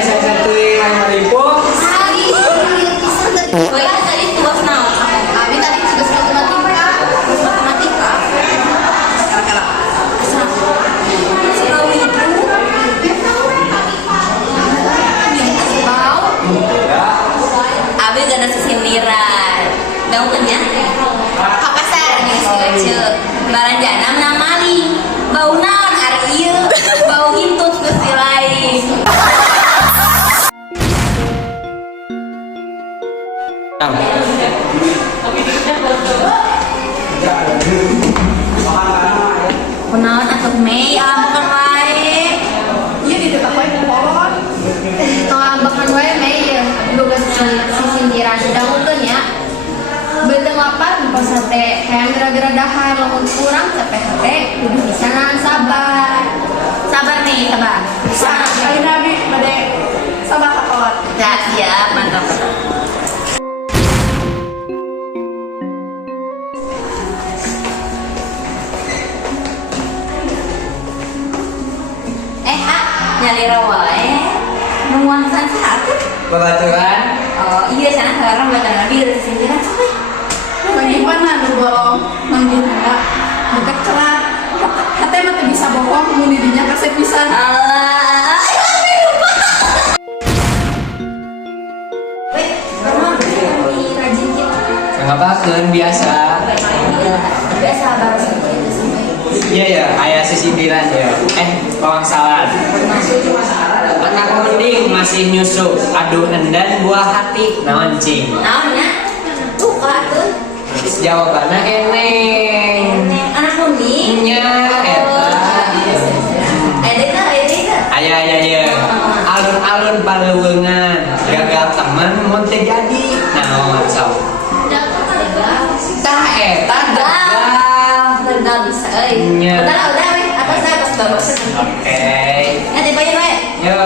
satu yang menipu. Tadi tugas naon? Abi tadi tugas matematika. Tugas matematika. Kala-kala. Sekawi itu. Mau? Abi gak ada sesindiran. Bangunnya? Kakasar nih si Ece. Baranjana menang maling. Bau naon ari ieu? Bau hintut geus si lain. Kenaon atuh Mei, ambakan wae. Iya di dekat wae pohon. Ambakan wae Mei ya. Boga si sindiran dangukeun ya. Beuteung lapar posa teh hayang gara-gara dahar lamun kurang capek teh kudu bisa nahan sabar. Sabar nih, sabar. Kali nabi bade sabah kakawat. Ya, siap, mantap. Nyari rawae nungguan san satu. Babaturan. Oh iya sana sekarang buatan bir sindiran sampai. Bagaimana nu bolong manggil enggak dekat cerat. Hate mah teu bisa bohong mun didinya kasep pisan. Allah. Weh, kamu rajin gitu. Ngapakeun biasa. Biasa baru sampai itu sampai. Iya ya, aya sesindiran ya. Bawang salad. Anak mending masih nyusu. Aduh endan buah hati. Naon cing? Naonnya? Tuh tuh. Jawabannya eneng. Anak kuning. Nya eta. Edita. Aya. Alun-alun paleuweungan. Gagal teman mun teu jadi. Naon sok? Tah eta gagal. Gagal bisa euy. Nya. Udah weh. Atas bagus. Oke. Nanti bayar weh. Yo.